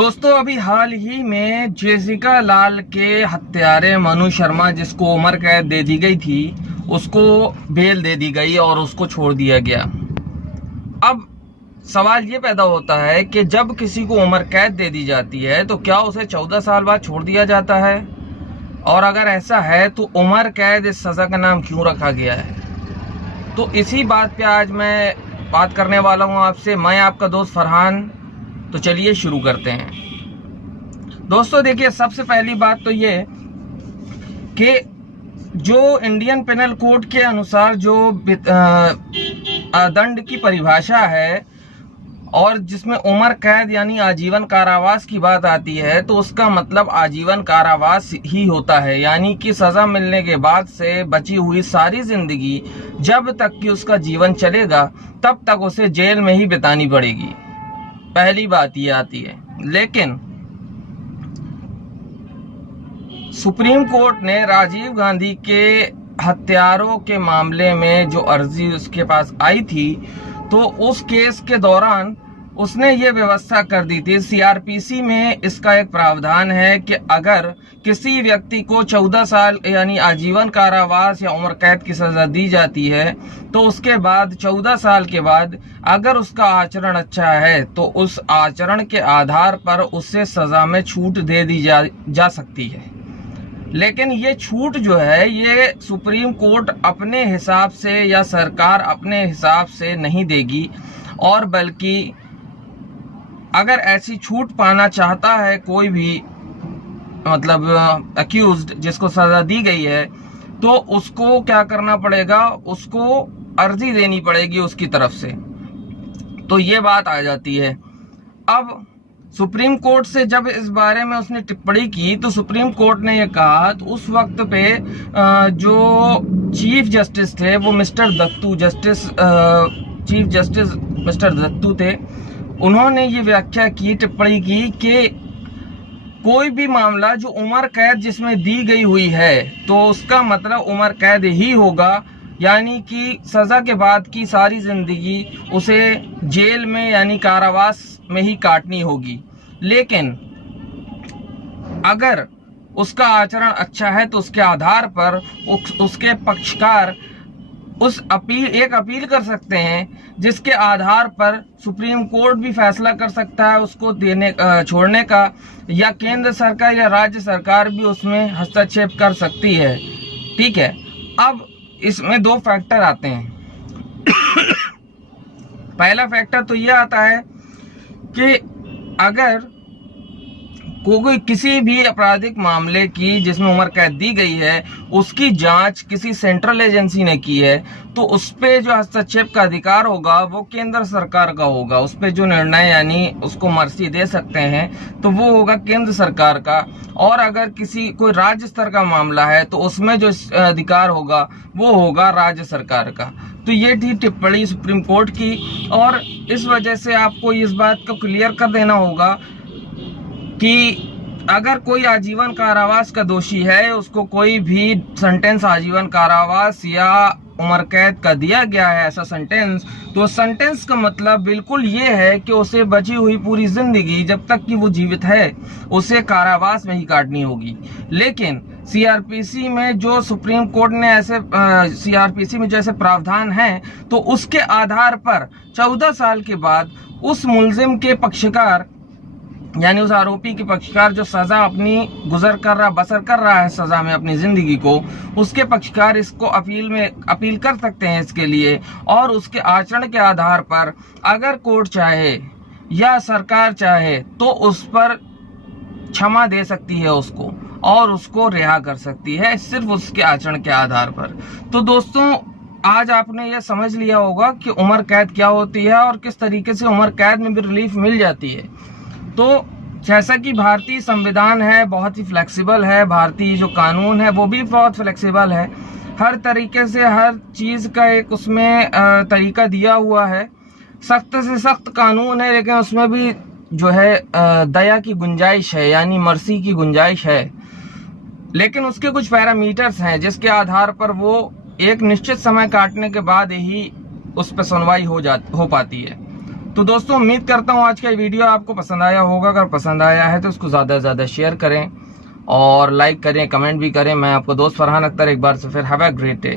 दोस्तों अभी हाल ही में जेसिका लाल के हत्यारे मनु शर्मा, जिसको उम्र कैद दे दी गई थी, उसको बेल दे दी गई और उसको छोड़ दिया गया। अब सवाल ये पैदा होता है कि जब किसी को उम्र कैद दे दी जाती है तो क्या उसे 14 साल बाद छोड़ दिया जाता है? और अगर ऐसा है तो उम्र कैद इस सज़ा का नाम क्यों रखा गया है? तो इसी बात पे आज मैं बात करने वाला हूँ आपसे। मैं आपका दोस्त फरहान। तो चलिए शुरू करते हैं। दोस्तों देखिए, सबसे पहली बात तो ये कि जो इंडियन पेनल कोड के अनुसार जो दंड की परिभाषा है और जिसमें उम्र कैद यानी आजीवन कारावास की बात आती है, तो उसका मतलब आजीवन कारावास ही होता है। यानी कि सज़ा मिलने के बाद से बची हुई सारी जिंदगी, जब तक कि उसका जीवन चलेगा, तब तक उसे जेल में ही बितानी पड़ेगी। पहली बात ये आती है। लेकिन सुप्रीम कोर्ट ने राजीव गांधी के हत्यारों के मामले में जो अर्जी उसके पास आई थी, तो उस केस के दौरान उसने ये व्यवस्था कर दी थी। सीआरपीसी में इसका एक प्रावधान है कि अगर किसी व्यक्ति को 14 साल यानी आजीवन कारावास या उम्र कैद की सजा दी जाती है, तो उसके बाद 14 साल के बाद अगर उसका आचरण अच्छा है तो उस आचरण के आधार पर उससे सजा में छूट दे दी जा सकती है। लेकिन ये छूट जो है, ये सुप्रीम कोर्ट अपने हिसाब से या सरकार अपने हिसाब से नहीं देगी, और बल्कि अगर ऐसी छूट पाना चाहता है कोई भी मतलब अक्यूज्ड जिसको सजा दी गई है, तो उसको क्या करना पड़ेगा? उसको अर्जी देनी पड़ेगी उसकी तरफ से। तो ये बात आ जाती है। अब सुप्रीम कोर्ट से जब इस बारे में उसने टिप्पणी की, तो सुप्रीम कोर्ट ने ये कहा, तो उस वक्त पे जो चीफ जस्टिस थे वो mister Dattu, chief justice mister Dattu थे। उन्होंने ये व्याख्या की, टिप्पणी की कि कोई भी मामला जो उम्र कैद जिसमें दी गई हुई है, तो उसका मतलब उम्र कैद ही होगा। यानी कि सजा के बाद की सारी जिंदगी उसे जेल में यानी कारावास में ही काटनी होगी। लेकिन अगर उसका आचरण अच्छा है तो उसके आधार पर उसके पक्षकार एक अपील कर सकते हैं, जिसके आधार पर सुप्रीम कोर्ट भी फैसला कर सकता है उसको छोड़ने का, या केंद्र सरकार या राज्य सरकार भी उसमें हस्तक्षेप कर सकती है। ठीक है। अब इसमें दो फैक्टर आते हैं। पहला फैक्टर तो ये आता है कि अगर कोई किसी भी आपराधिक मामले की जिसमें उम्र कैद दी गई है, उसकी जांच किसी सेंट्रल एजेंसी ने की है, तो उस पे जो हस्तक्षेप का अधिकार होगा वो केंद्र सरकार का होगा। उस पे जो निर्णय यानी उसको मर्सी दे सकते हैं, तो वो होगा केंद्र सरकार का। और अगर कोई राज्य स्तर का मामला है, तो उसमें जो अधिकार होगा वो होगा राज्य सरकार का। तो ये थी टिप्पणी सुप्रीम कोर्ट की, और इस वजह से आपको इस बात को क्लियर कर देना होगा कि अगर कोई आजीवन कारावास का दोषी है, उसको कोई भी सेंटेंस आजीवन कारावास या उम्र कैद का दिया गया है ऐसा सेंटेंस, तो सेंटेंस का मतलब बिल्कुल ये है कि उसे बची हुई पूरी जिंदगी, जब तक कि वो जीवित है, उसे कारावास में ही काटनी होगी। लेकिन सीआरपीसी में जो सुप्रीम कोर्ट ने सीआरपीसी में जैसे प्रावधान है, तो उसके आधार पर 14 साल के बाद उस मुलजिम के पक्षकार यानी उस आरोपी के पक्षकार जो सजा अपनी बसर कर रहा है सजा में अपनी जिंदगी को, उसके पक्षकार इसको अपील कर सकते हैं इसके लिए। और उसके आचरण के आधार पर अगर कोर्ट चाहे या सरकार चाहे तो उस पर क्षमा दे सकती है उसको, और उसको रिहा कर सकती है, सिर्फ उसके आचरण के आधार पर। तो दोस्तों, आज आपने यह समझ लिया होगा कि उम्र कैद क्या होती है और किस तरीके से उम्र कैद में भी रिलीफ मिल जाती है। तो जैसा कि भारतीय संविधान है बहुत ही फ्लेक्सिबल है, भारतीय जो कानून है वो भी बहुत फ्लेक्सिबल है, हर तरीके से हर चीज़ का एक उसमें तरीका दिया हुआ है। सख्त से सख्त कानून है, लेकिन उसमें भी जो है दया की गुंजाइश है, यानी मर्सी की गुंजाइश है। लेकिन उसके कुछ पैरामीटर्स हैं जिसके आधार पर वो एक निश्चित समय काटने के बाद ही उस पर सुनवाई हो पाती है। तो दोस्तों उम्मीद करता हूँ आज का वीडियो आपको पसंद आया होगा। अगर पसंद आया है तो उसको ज़्यादा से ज़्यादा शेयर करें और लाइक करें, कमेंट भी करें। मैं आपको दोस्त फरहान अख्तर एक बार से फिर हैव अ ग्रेट डे।